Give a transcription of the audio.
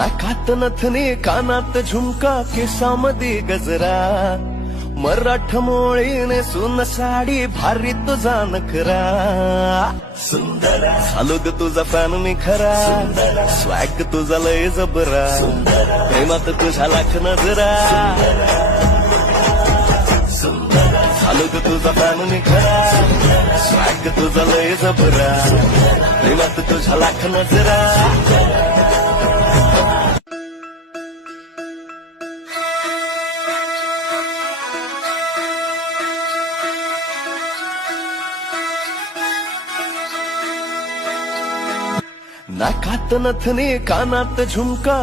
नाकात नथनी कानात झुमका केसामध्ये गजरा मराठमोळीने सुन साडी भारी तुझा नखरा सुंदर झालो ग तुझा फॅन मी खरा स्वॅग तुझा लय जबरा प्रेमात तुझ्या लाख नजरा झालो ग तुझा फॅन मी खरा स्वॅग तुझा लय जबरा प्रेमात तुझ्या लाख नजरा नाकात नथनी कानात झुमका